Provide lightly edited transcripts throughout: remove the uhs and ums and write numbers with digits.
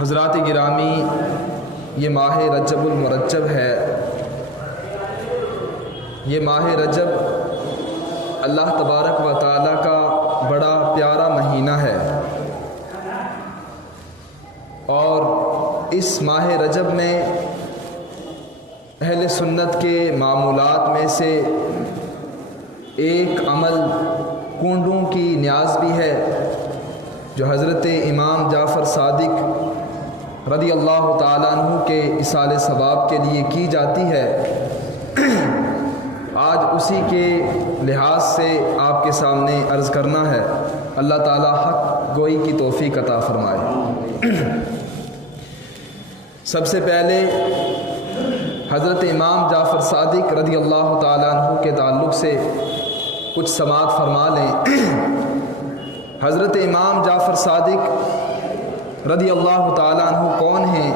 حضرات گرامی، یہ ماہ رجب المرجب ہے۔ یہ ماہ رجب اللہ تبارک و تعالیٰ کا بڑا پیارا مہینہ ہے، اور اس ماہ رجب میں اہل سنت کے معمولات میں سے ایک عمل کونڈوں کی نیاز بھی ہے، جو حضرت امام جعفر صادق رضی اللہ تعالیٰ عنہ کے ایصال ثواب کے لیے کی جاتی ہے۔ آج اسی کے لحاظ سے آپ کے سامنے عرض کرنا ہے۔ اللہ تعالیٰ حق گوئی کی توفیق عطا فرمائے۔ سب سے پہلے حضرت امام جعفر صادق رضی اللہ تعالیٰ عنہ کے تعلق سے کچھ سماعت فرما لیں۔ حضرت امام جعفر صادق رضی اللہ تعالیٰ عنہ کون ہیں؟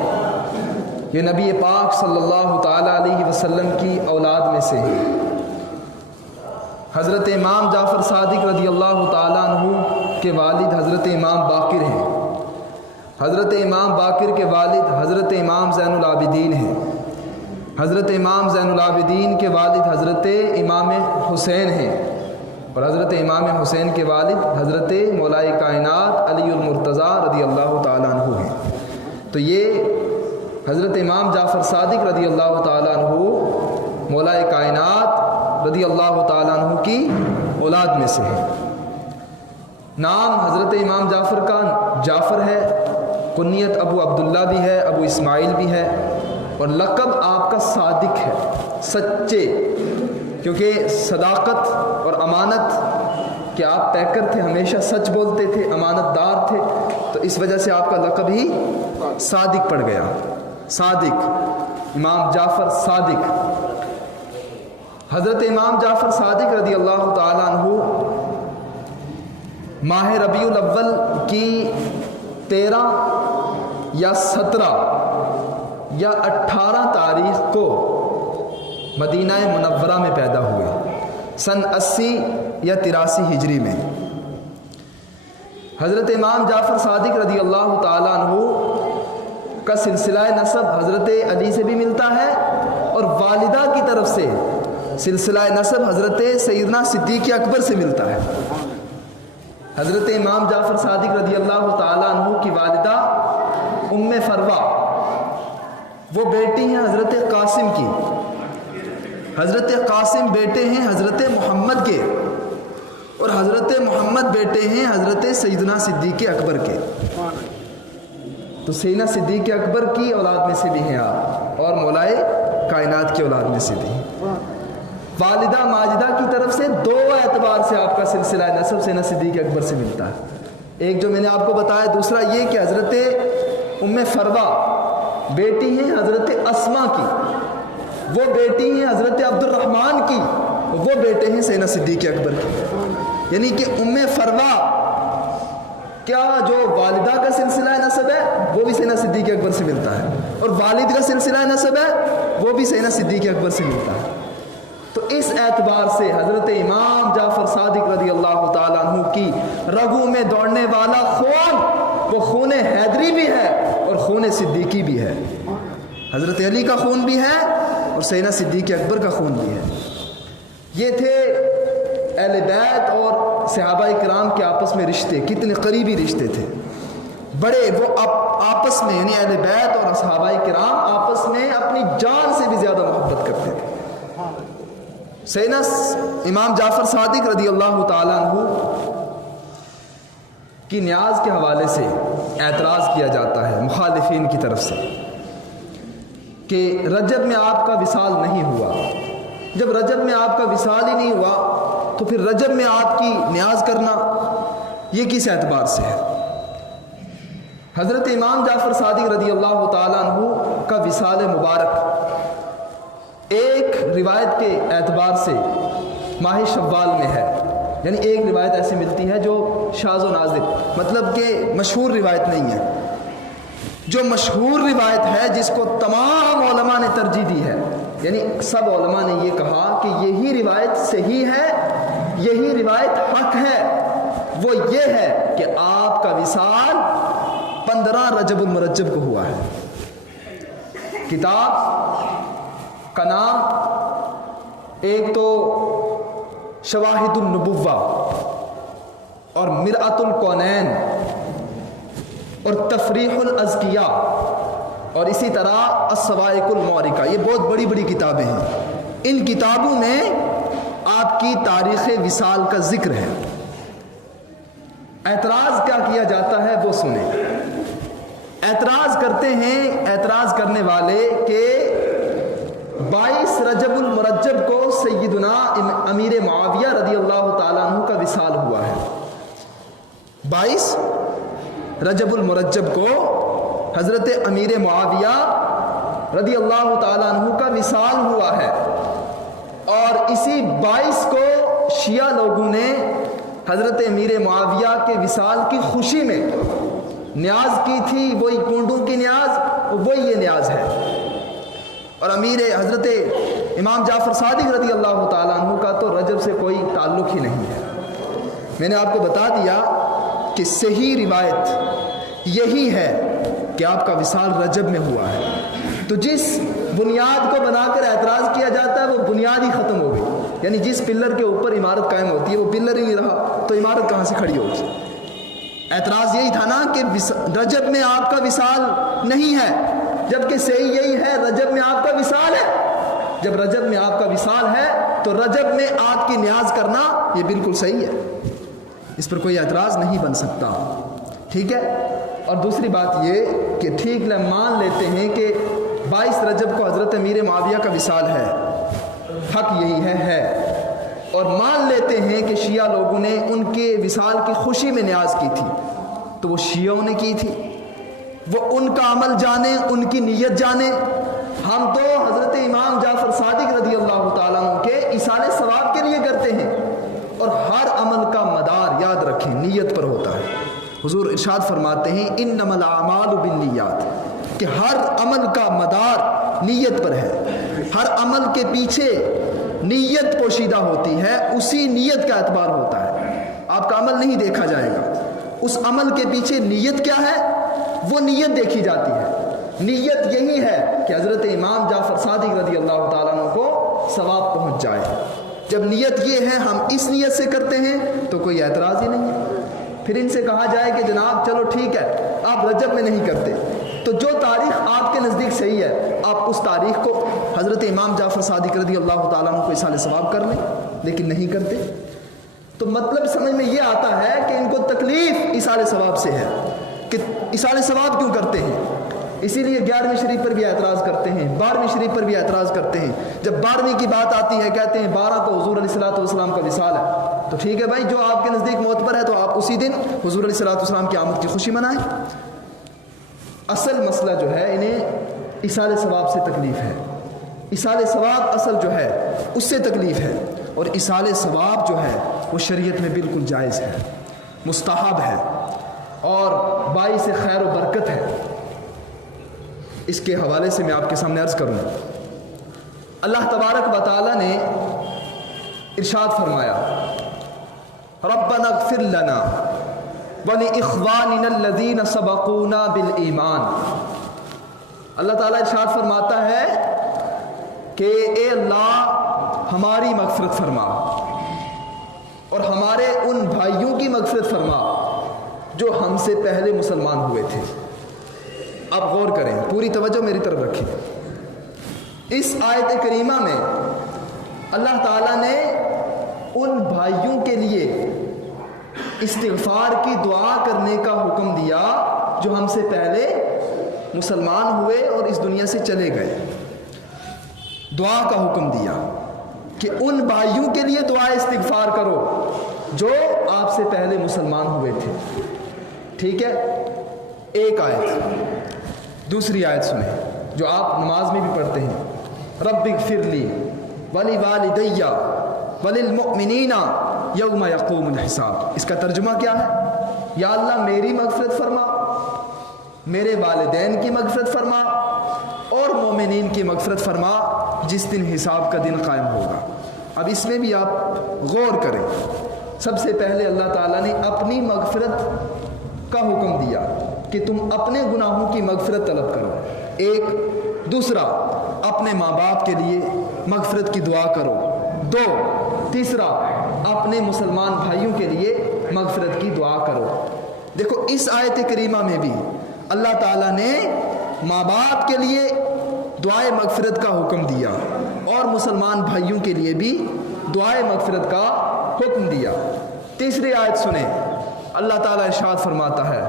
یہ نبی پاک صلی اللہ تعالیٰ علیہ وسلم کی اولاد میں سے ہیں۔ حضرت امام جعفر صادق رضی اللہ تعالیٰ عنہ کے والد حضرت امام باقر ہیں۔ حضرت امام باقر کے والد حضرت امام زین العابدین ہیں۔ حضرت امام زین العابدین کے والد حضرت امام حسین ہیں، اور حضرت امام حسین کے والد حضرت مولائے کائنات علی المرتضیٰ رضی اللہ تعالیٰ عنہ ہیں۔ تو یہ حضرت امام جعفر صادق رضی اللہ تعالیٰ عنہ مولائے کائنات رضی اللہ تعالیٰ عنہ کی اولاد میں سے ہے۔ نام حضرت امام جعفر کا جعفر ہے، کنیت ابو عبداللہ بھی ہے، ابو اسماعیل بھی ہے، اور لقب آپ کا صادق ہے، سچے، کیونکہ صداقت اور امانت کے آپ پیکر تھے، ہمیشہ سچ بولتے تھے، امانت دار تھے، تو اس وجہ سے آپ کا لقب ہی صادق پڑ گیا۔ صادق، امام جعفر صادق۔ حضرت امام جعفر صادق رضی اللہ تعالیٰ عنہ ماہ ربیع الاول کی 13 یا 17 یا 18 تاریخ کو مدینہ منورہ میں پیدا ہوئے، سن 80 یا 83 ہجری میں۔ حضرت امام جعفر صادق رضی اللہ تعالیٰ عنہ کا سلسلہ نسب حضرت علی سے بھی ملتا ہے، اور والدہ کی طرف سے سلسلہ نسب حضرت سیدنا صدیق اکبر سے ملتا ہے۔ حضرت امام جعفر صادق رضی اللہ تعالیٰ عنہ کی والدہ ام فروہ، وہ بیٹی ہیں حضرت قاسم کی۔ حضرت قاسم بیٹے ہیں حضرت محمد کے، اور حضرت محمد بیٹے ہیں حضرت سیدنا صدیق اکبر کے۔ تو سیدنا صدیق اکبر کی اولاد میں سے بھی ہیں آپ، اور مولائے کائنات کی اولاد میں سے بھی ہیں۔ والدہ ماجدہ کی طرف سے 2 اعتبار سے آپ کا سلسلہ نسب سیدنا صدیق اکبر سے ملتا ہے۔ ایک جو میں نے آپ کو بتایا، دوسرا یہ کہ حضرت ام فروہ بیٹی ہیں حضرت اسما کی، وہ بیٹی ہیں حضرت عبد الرحمن کی، وہ بیٹے ہیں سیدنا صدیق اکبر کے۔ یعنی کہ ام فروہ کیا جو والدہ کا سلسلہ نسب ہے وہ بھی سیدنا صدیق اکبر سے ملتا ہے، اور والد کا سلسلہ نسب ہے وہ بھی سیدنا صدیق اکبر سے ملتا ہے۔ تو اس اعتبار سے حضرت امام جعفر صادق رضی اللہ تعالیٰ عنہ کی رگوں میں دوڑنے والا خون، وہ خون حیدری بھی ہے اور خون صدیقی بھی ہے۔ حضرت علی کا خون بھی ہے اور سیدنا صدیق اکبر کا خون بھی ہے۔ یہ تھے اہل بیت اور صحابہ کرام کے آپس میں رشتے، کتنے قریبی رشتے تھے، بڑے۔ وہ آپس میں، یعنی اہل بیت اور صحابہ کرام آپس میں اپنی جان سے بھی زیادہ محبت کرتے تھے۔ سیدنا امام جعفر صادق رضی اللہ تعالیٰ عنہ کی نیاز کے حوالے سے اعتراض کیا جاتا ہے مخالفین کی طرف سے کہ رجب میں آپ کا وصال نہیں ہوا۔ جب رجب میں آپ کا وصال ہی نہیں ہوا تو پھر رجب میں آپ کی نیاز کرنا یہ کس اعتبار سے ہے؟ حضرت امام جعفر صادق رضی اللہ تعالیٰ عنہ کا وصال مبارک ایک روایت کے اعتبار سے ماہ شوال میں ہے، یعنی ایک روایت ایسی ملتی ہے جو شاذ و نادر، مطلب کہ مشہور روایت نہیں ہے۔ جو مشہور روایت ہے جس کو تمام علماء نے ترجیح دی ہے، یعنی سب علماء نے یہ کہا کہ یہی روایت صحیح ہے، یہی روایت حق ہے، وہ یہ ہے کہ آپ کا وصال 15 رجب المرجب کو ہوا ہے۔ کتاب کا نام ایک تو شواہد النبوہ اور مرآت الکونین اور تفریح الازکیاء اور اسی طرح الصواعق المعرکہ، یہ بہت بڑی بڑی کتابیں ہیں۔ ان کتابوں میں آپ کی تاریخ وصال کا ذکر ہے۔ اعتراض کیا کیا جاتا ہے وہ سنیں۔ اعتراض کرتے ہیں اعتراض کرنے والے کہ 22 رجب المرجب کو سیدنا امیر معاویہ رضی اللہ تعالیٰ عنہ کا وصال ہوا ہے۔ 22 رجب المرجب کو حضرت امیر معاویہ رضی اللہ تعالیٰ عنہ کا وصال ہوا ہے، اور اسی 22 کو شیعہ لوگوں نے حضرت امیر معاویہ کے وصال کی خوشی میں نیاز کی تھی، وہی کنڈوں کی نیاز، وہی یہ نیاز ہے۔ اور امیر حضرت امام جعفر صادق رضی اللہ تعالیٰ عنہ کا تو رجب سے کوئی تعلق ہی نہیں ہے۔ میں نے آپ کو بتا دیا کہ صحیح روایت یہی ہے کہ آپ کا وصال رجب میں ہوا ہے۔ تو جس بنیاد کو بنا کر اعتراض کیا جاتا ہے وہ بنیاد ہی ختم ہو گئی، یعنی جس پلر کے اوپر عمارت قائم ہوتی ہے وہ پلر ہی نہیں رہا تو عمارت کہاں سے کھڑی ہوگی؟ اعتراض یہی تھا نا کہ رجب میں آپ کا وصال نہیں ہے، جبکہ صحیح یہی ہے رجب میں آپ کا وصال ہے۔ جب رجب میں آپ کا وصال ہے تو رجب میں آپ کی نیاز کرنا یہ بالکل صحیح ہے، اس پر کوئی اعتراض نہیں بن سکتا، ٹھیک ہے۔ اور دوسری بات یہ کہ ٹھیک مان لیتے ہیں کہ 22 رجب کو حضرت امیر معاویہ کا وصال ہے، حق یہی ہے، اور مان لیتے ہیں کہ شیعہ لوگوں نے ان کے وصال کی خوشی میں نیاز کی تھی، تو وہ شیعوں نے کی تھی، وہ ان کا عمل جانے، ان کی نیت جانے۔ ہم تو حضرت امام جعفر صادق رضی اللہ تعالیٰ عنہ کے ایصال ثواب کے لیے کرتے ہیں، اور ہر عمل کا مدار یاد رکھیں نیت پر ہوتا ہے۔ حضور ارشاد فرماتے ہیں انما الاعمال بالنیات، کہ ہر عمل کا مدار نیت پر ہے، ہر عمل کے پیچھے نیت پوشیدہ ہوتی ہے، اسی نیت کا اعتبار ہوتا ہے۔ آپ کا عمل نہیں دیکھا جائے گا، اس عمل کے پیچھے نیت کیا ہے وہ نیت دیکھی جاتی ہے۔ نیت یہی ہے کہ حضرت امام جعفر صادق رضی اللہ تعالیٰ عنہ کو ثواب پہنچ جائے۔ جب نیت یہ ہے ہم اس نیت سے کرتے ہیں تو کوئی اعتراض ہی نہیں ہے۔ پھر ان سے کہا جائے کہ جناب چلو ٹھیک ہے آپ رجب میں نہیں کرتے، تو جو تاریخ آپ کے نزدیک صحیح ہے آپ اس تاریخ کو حضرت امام جعفر صادق رضی اللہ تعالیٰ عنہ کو ایصال ثواب کر لیں، لیکن نہیں کرتے۔ تو مطلب سمجھ میں یہ آتا ہے کہ ان کو تکلیف ایصال ثواب سے ہے کہ ایصال ثواب کیوں کرتے ہیں، اسی لیے 11ویں شریف پر بھی اعتراض کرتے ہیں، 12ویں شریف پر بھی اعتراض کرتے ہیں۔ جب 12ویں کی بات آتی ہے کہتے ہیں 12 کو حضور علیہ الصلوۃ والسلام کا وصال ہے، تو ٹھیک ہے بھائی، جو آپ کے نزدیک معتبر ہے تو آپ اسی دن حضور علیہ الصلوۃ والسلام کی آمد کی خوشی منائیں۔ اصل مسئلہ جو ہے انہیں ایصال ثواب سے تکلیف ہے، ایصال ثواب اصل جو ہے اس سے تکلیف ہے، اور ایصال ثواب جو ہے وہ شریعت میں بالکل جائز ہے، مستحب ہے اور باعث خیر و برکت ہے۔ اس کے حوالے سے میں آپ کے سامنے عرض کروں، اللہ تبارک و تعالی نے ارشاد فرمایا ربنا اغفر لنا وَلِإِخْوَانِنَا الَّذِينَ سَبَقُونَا بِالْإِيمَانِ۔ اللہ تعالیٰ ارشاد فرماتا ہے کہ اے اللہ ہماری مغفرت فرما اور ہمارے ان بھائیوں کی مغفرت فرما جو ہم سے پہلے مسلمان ہوئے تھے۔ اب غور کریں، پوری توجہ میری طرف رکھیں۔ اس آیت کریمہ میں اللہ تعالیٰ نے ان بھائیوں کے لیے استغفار کی دعا کرنے کا حکم دیا جو ہم سے پہلے مسلمان ہوئے اور اس دنیا سے چلے گئے۔ دعا کا حکم دیا کہ ان بھائیوں کے لیے دعا استغفار کرو جو آپ سے پہلے مسلمان ہوئے تھے، ٹھیک ہے۔ ایک آیت، دوسری آیت سنیں جو آپ نماز میں بھی پڑھتے ہیں، رب اغفر لی ولوالدی وللمؤمنین یوم یقوم الحساب۔ اس کا ترجمہ کیا ہے؟ یا اللہ میری مغفرت فرما، میرے والدین کی مغفرت فرما اور مومنین کی مغفرت فرما جس دن حساب کا دن قائم ہوگا۔ اب اس میں بھی آپ غور کریں، سب سے پہلے اللہ تعالیٰ نے اپنی مغفرت کا حکم دیا کہ تم اپنے گناہوں کی مغفرت طلب کرو، ایک۔ دوسرا، اپنے ماں باپ کے لیے مغفرت کی دعا کرو، دو۔ تیسرا، اپنے مسلمان بھائیوں کے لیے مغفرت کی دعا کرو۔ دیکھو اس آیت کریمہ میں بھی اللہ تعالیٰ نے ماں باپ کے لیے دعائے مغفرت کا حکم دیا اور مسلمان بھائیوں کے لیے بھی دعائے مغفرت کا حکم دیا۔ تیسری آیت سنیں، اللہ تعالیٰ ارشاد فرماتا ہے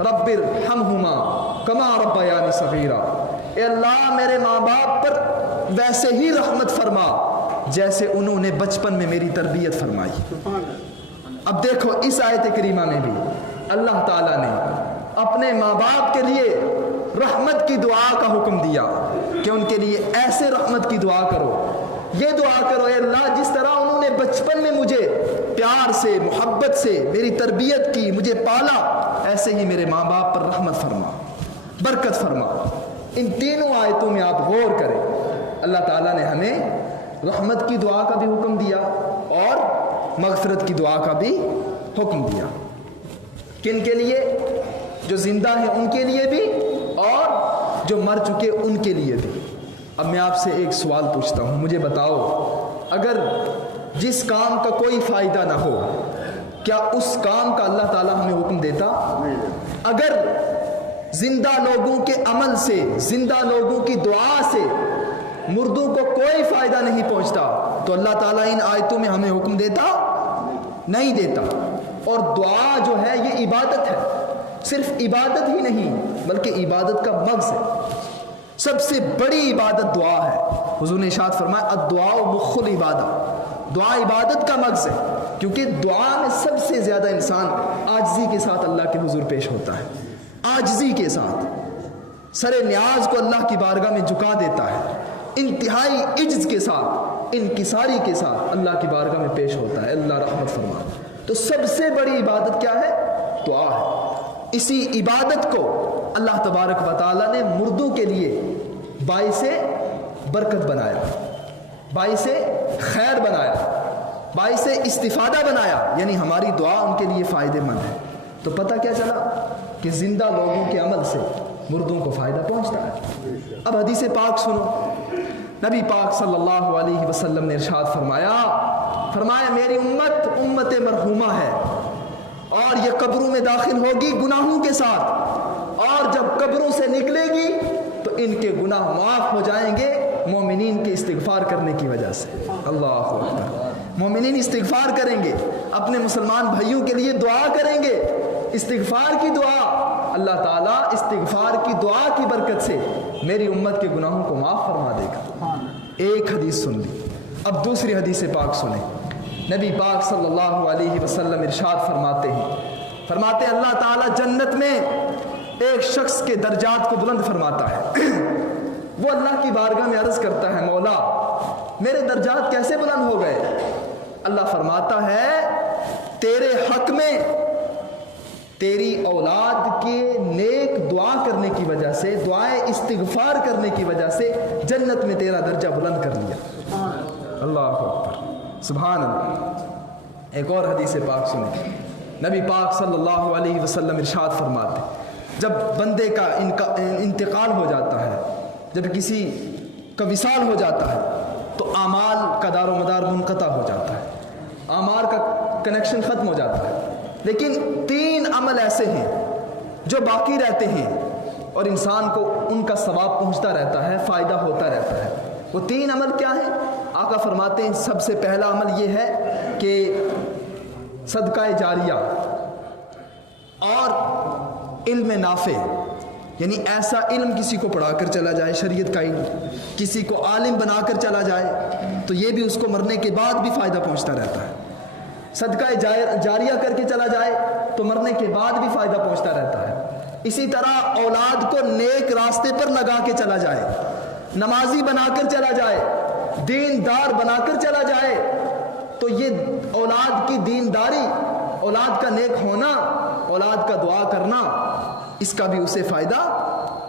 رب ارحمہما کما ربیانی صغیرا، اے اللہ میرے ماں باپ پر ویسے ہی رحمت فرما جیسے انہوں نے بچپن میں میری تربیت فرمائی۔ اب دیکھو اس آیت کریمہ میں بھی اللہ تعالیٰ نے اپنے ماں باپ کے لیے رحمت کی دعا کا حکم دیا کہ ان کے لیے ایسے رحمت کی دعا کرو، یہ دعا کرو اے اللہ جس طرح انہوں نے بچپن میں مجھے پیار سے محبت سے میری تربیت کی، مجھے پالا، ایسے ہی میرے ماں باپ پر رحمت فرما، برکت فرما۔ ان تینوں آیتوں میں آپ غور کریں، اللہ تعالیٰ نے ہمیں رحمت کی دعا کا بھی حکم دیا اور مغفرت کی دعا کا بھی حکم دیا۔ کن کے لیے؟ جو زندہ ہیں ان کے لیے بھی اور جو مر چکے ان کے لیے بھی۔ اب میں آپ سے ایک سوال پوچھتا ہوں، مجھے بتاؤ اگر جس کام کا کوئی فائدہ نہ ہو کیا اس کام کا اللہ تعالیٰ ہمیں حکم دیتا؟ اگر زندہ لوگوں کے عمل سے، زندہ لوگوں کی دعا سے مردوں کو کوئی فائدہ نہیں پہنچتا تو اللہ تعالیٰ ان آیتوں میں ہمیں حکم دیتا؟ نہیں دیتا۔ اور دعا جو ہے یہ عبادت ہے، صرف عبادت ہی نہیں بلکہ عبادت کا مغز ہے، سب سے بڑی عبادت دعا ہے۔ حضور نے ارشاد فرمایا الدعاء مخ العبادہ، دعا عبادت کا مغز ہے، کیونکہ دعا میں سب سے زیادہ انسان عاجزی کے ساتھ اللہ کے حضور پیش ہوتا ہے، عاجزی کے ساتھ سر نیاز کو اللہ کی بارگاہ میں جھکا دیتا ہے، انتہائی عجز کے ساتھ، انکساری کے ساتھ اللہ کی بارگاہ میں پیش ہوتا ہے، اللہ رحمت فرما۔ تو سب سے بڑی عبادت کیا ہے؟ دعا ہے۔ اسی عبادت کو اللہ تبارک و تعالیٰ نے مردوں کے لیے باعث برکت بنایا، باعث خیر بنایا، باعث استفادہ بنایا، یعنی ہماری دعا ان کے لیے فائدہ مند ہے۔ تو پتہ کیا چلا کہ زندہ لوگوں کے عمل سے مردوں کو فائدہ پہنچتا ہے۔ اب حدیث پاک سنو، نبی پاک صلی اللہ علیہ وسلم نے ارشاد فرمایا میری امت مرحومہ ہے اور یہ قبروں میں داخل ہوگی گناہوں کے ساتھ، اور جب قبروں سے نکلے گی تو ان کے گناہ معاف ہو جائیں گے مومنین کے استغفار کرنے کی وجہ سے۔ اللہ اکبر، مومنین استغفار کریں گے، اپنے مسلمان بھائیوں کے لیے دعا کریں گے، استغفار کی دعا، اللہ تعالیٰ استغفار کی دعا کی برکت سے میری امت کے گناہوں کو معاف فرما دے گا۔ ایک حدیث سن لی، اب دوسری حدیث پاک سنیں۔ نبی پاک صلی اللہ علیہ وسلم ارشاد فرماتے ہیں اللہ تعالیٰ جنت میں ایک شخص کے درجات کو بلند فرماتا ہے۔ وہ اللہ کی بارگاہ میں عرض کرتا ہے مولا میرے درجات کیسے بلند ہو گئے؟ اللہ فرماتا ہے تیرے حق میں تیری اولاد کے نیک دعا کرنے کی وجہ سے، دعائے استغفار کرنے کی وجہ سے جنت میں تیرا درجہ بلند کر لیا۔ اللہ اکبر، سبحان اللہ۔ ایک اور حدیث پاک سنیں، نبی پاک صلی اللہ علیہ وسلم ارشاد فرماتے جب بندے کا انتقال ہو جاتا ہے، جب کسی کا وصال ہو جاتا ہے تو اعمال کا دار و مدار منقطع ہو جاتا ہے، اعمال کا کنیکشن ختم ہو جاتا ہے، لیکن 3 عمل ایسے ہیں جو باقی رہتے ہیں اور انسان کو ان کا ثواب پہنچتا رہتا ہے، فائدہ ہوتا رہتا ہے۔ وہ 3 عمل کیا ہیں؟ آقا فرماتے ہیں سب سے پہلا عمل یہ ہے کہ صدقہ جاریہ اور علم نافع، یعنی ایسا علم کسی کو پڑھا کر چلا جائے، شریعت کا علم کسی کو عالم بنا کر چلا جائے تو یہ بھی اس کو مرنے کے بعد بھی فائدہ پہنچتا رہتا ہے۔ صدقہ جاریہ کر کے چلا جائے تو مرنے کے بعد بھی فائدہ پہنچتا رہتا ہے۔ اسی طرح اولاد کو نیک راستے پر لگا کے چلا جائے، نمازی بنا کر چلا جائے، دیندار بنا کر چلا جائے تو یہ اولاد کی دینداری، اولاد کا نیک ہونا، اولاد کا دعا کرنا، اس کا بھی اسے فائدہ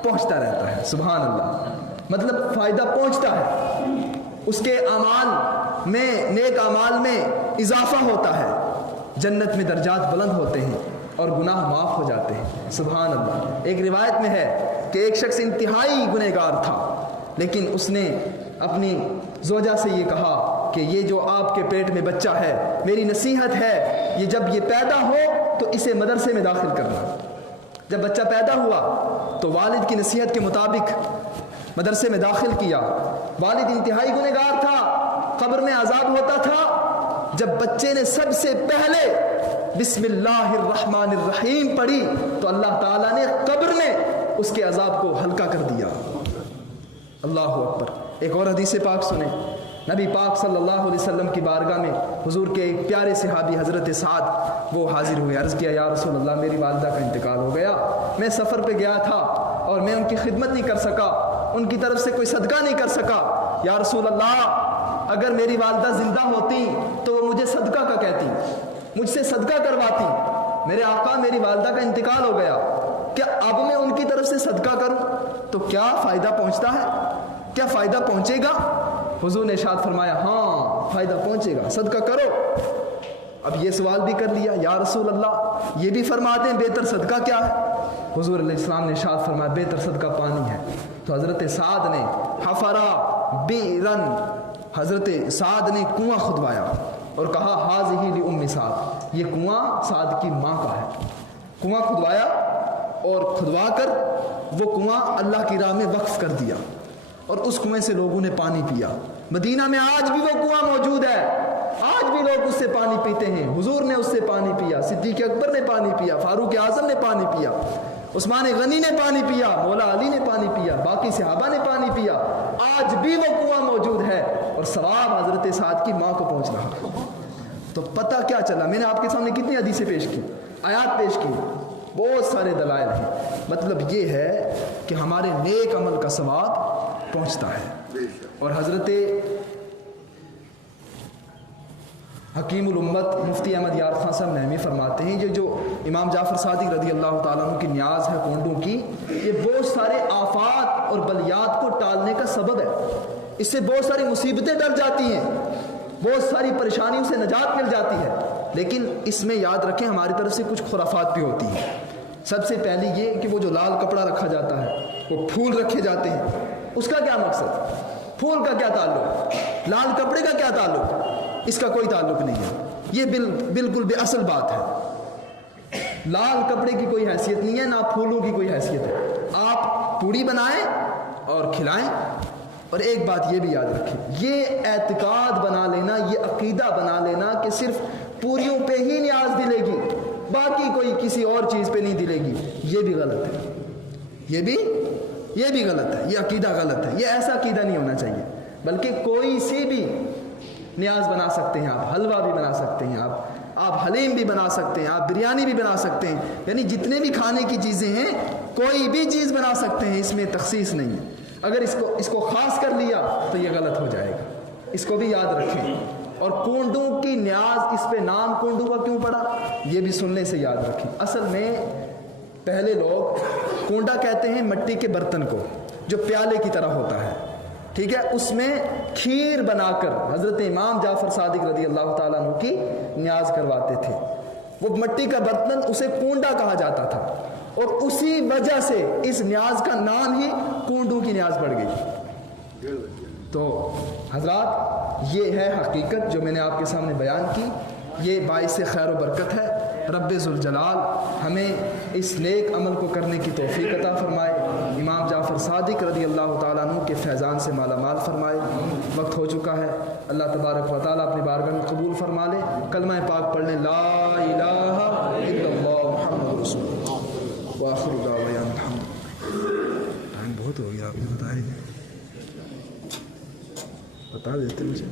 پہنچتا رہتا ہے۔ سبحان اللہ، مطلب فائدہ پہنچتا ہے، اس کے اعمال میں، نیک اعمال میں اضافہ ہوتا ہے، جنت میں درجات بلند ہوتے ہیں اور گناہ معاف ہو جاتے ہیں۔ سبحان اللہ۔ ایک روایت میں ہے کہ ایک شخص انتہائی گنہگار تھا، لیکن اس نے اپنی زوجہ سے یہ کہا کہ یہ جو آپ کے پیٹ میں بچہ ہے، میری نصیحت ہے، یہ جب یہ پیدا ہو تو اسے مدرسے میں داخل کرنا۔ جب بچہ پیدا ہوا تو والد کی نصیحت کے مطابق مدرسے میں داخل کیا۔ والد انتہائی گنہگار تھا، قبر میں عذاب ہوتا تھا۔ جب بچے نے سب سے پہلے بسم اللہ الرحمن الرحیم پڑھی تو اللہ تعالیٰ نے قبر میں اس کے عذاب کو ہلکا کر دیا۔ اللہ اکبر۔ ایک اور حدیث پاک سنیں، نبی پاک صلی اللہ علیہ وسلم کی بارگاہ میں حضور کے ایک پیارے صحابی حضرت سعد وہ حاضر ہوئے، عرض کیا یا رسول اللہ میری والدہ کا انتقال ہو گیا، میں سفر پہ گیا تھا اور میں ان کی خدمت نہیں کر سکا، ان کی طرف سے کوئی صدقہ نہیں کر سکا، یا رسول اللہ اگر میری والدہ زندہ ہوتی تو وہ مجھے صدقہ کا کہتی، مجھ سے صدقہ کرواتی، میرے آقا میری والدہ کا انتقال ہو گیا، کیا اب میں ان کی طرف سے صدقہ کروں تو کیا فائدہ پہنچتا ہے، کیا فائدہ پہنچے گا؟ حضور نے ارشاد فرمایا ہاں فائدہ پہنچے گا، صدقہ کرو۔ اب یہ سوال بھی کر لیا یا رسول اللہ یہ بھی فرماتے ہیں بہتر صدقہ کیا ہے؟ حضور علیہ السلام نے ارشاد فرمایا بہتر صدقہ پانی ہے۔ تو حضرت سعد نے حفرا بیرن، حضرت سعد نے کنواں کھدوایا اور کہا ہاذہ لأم سعد، یہ کنواں سعد کی ماں کا ہے۔ کنواں کھدوایا اور کھدوا کر وہ کنواں اللہ کی راہ میں وقف کر دیا اور اس کنویں سے لوگوں نے پانی پیا۔ مدینہ میں آج بھی وہ کنواں موجود ہے، آج بھی لوگ اس سے پانی پیتے ہیں۔ حضور نے اس سے پانی پیا، صدیق اکبر نے پانی پیا، فاروق اعظم نے پانی پیا، عثمان غنی نے پانی پیا، مولا علی نے پانی پیا، باقی صحابہ نے پانی پیا، آج بھی وہ کنواں موجود ہے اور ثواب حضرت سعد کی ماں کو پہنچ رہا۔ تو پتہ کیا چلا؟ میں نے آپ کے سامنے کتنی حدیثیں پیش کی، آیات پیش کی، بہت سارے دلائل ہیں۔ مطلب یہ ہے کہ ہمارے نیک عمل کا ثواب پہنچتا ہے۔ اور حضرت حکیم الامت مفتی احمد یار خان صاحب نعیمی فرماتے ہیں یہ جو امام جعفر صادق رضی اللہ تعالیٰ عنہ کی نیاز ہے کونڈوں کی، یہ بہت سارے آفات اور بلیات کو ٹالنے کا سبب ہے۔ اس سے بہت ساری مصیبتیں ٹل جاتی ہیں، بہت ساری پریشانیوں سے نجات مل جاتی ہے، لیکن اس میں یاد رکھیں ہماری طرف سے کچھ خرافات بھی ہوتی ہیں۔ سب سے پہلی یہ کہ وہ جو لال کپڑا رکھا جاتا ہے، وہ پھول رکھے جاتے ہیں، اس کا کیا مقصد؟ پھول کا کیا تعلق؟ لال کپڑے کا کیا تعلق؟ اس کا کوئی تعلق نہیں ہے، یہ بالکل بے اصل بات ہے۔ لال کپڑے کی کوئی حیثیت نہیں ہے، نہ پھولوں کی کوئی حیثیت ہے۔ آپ پوڑی بنائیں اور کھلائیں۔ اور ایک بات یہ بھی یاد رکھیں، یہ اعتقاد بنا لینا، یہ عقیدہ بنا لینا کہ صرف پوریوں پہ ہی نیاز دلے گی، باقی کوئی کسی اور چیز پہ نہیں دلے گی، یہ بھی غلط ہے، یہ بھی غلط ہے، یہ عقیدہ غلط ہے، یہ ایسا عقیدہ نہیں ہونا چاہیے۔ بلکہ کوئی سی بھی نیاز بنا سکتے ہیں، آپ حلوہ بھی بنا سکتے ہیں، آپ حلیم بھی بنا سکتے ہیں، آپ بریانی بھی بنا سکتے ہیں، یعنی جتنے بھی کھانے کی چیزیں ہیں کوئی بھی چیز بنا سکتے ہیں، اس میں تخصیص نہیں ہے۔ اگر اس کو خاص کر لیا تو یہ غلط ہو جائے گا، اس کو بھی یاد رکھیں۔ اور کونڈوں کی نیاز، اس پہ نام کونڈوں کا کیوں پڑا یہ بھی سننے سے یاد رکھیں۔ اصل میں پہلے لوگ کونڈا کہتے ہیں مٹی کے برتن کو جو پیالے کی طرح ہوتا ہے، ٹھیک ہے، اس میں کھیر بنا کر حضرت امام جعفر صادق رضی اللہ تعالیٰ عنہ کی نیاز کرواتے تھے۔ وہ مٹی کا برتن اسے کونڈا کہا جاتا تھا، اور اسی وجہ سے اس نیاز کا نام ہی کونڈوں کی نیاز پڑ گئی۔ تو حضرات یہ ہے حقیقت جو میں نے آپ کے سامنے بیان کی، یہ باعث خیر و برکت ہے۔ رب ذوالجلال ہمیں اس نیک عمل کو کرنے کی توفیق عطا فرمائے، امام جعفر صادق رضی اللہ تعالیٰ عنہ کے فیضان سے مالا مال فرمائے۔ وقت ہو چکا ہے، اللہ تبارک و تعالیٰ اپنی بارگاہ میں قبول فرما لے۔ کلمہ پاک پڑھ لیں، لا الہ الا اللہ محمد رسول اللہ، وآخر دعوانا الحمد۔ ٹائم بہت ہو گیا، آپ نے بتا دیتے مجھے۔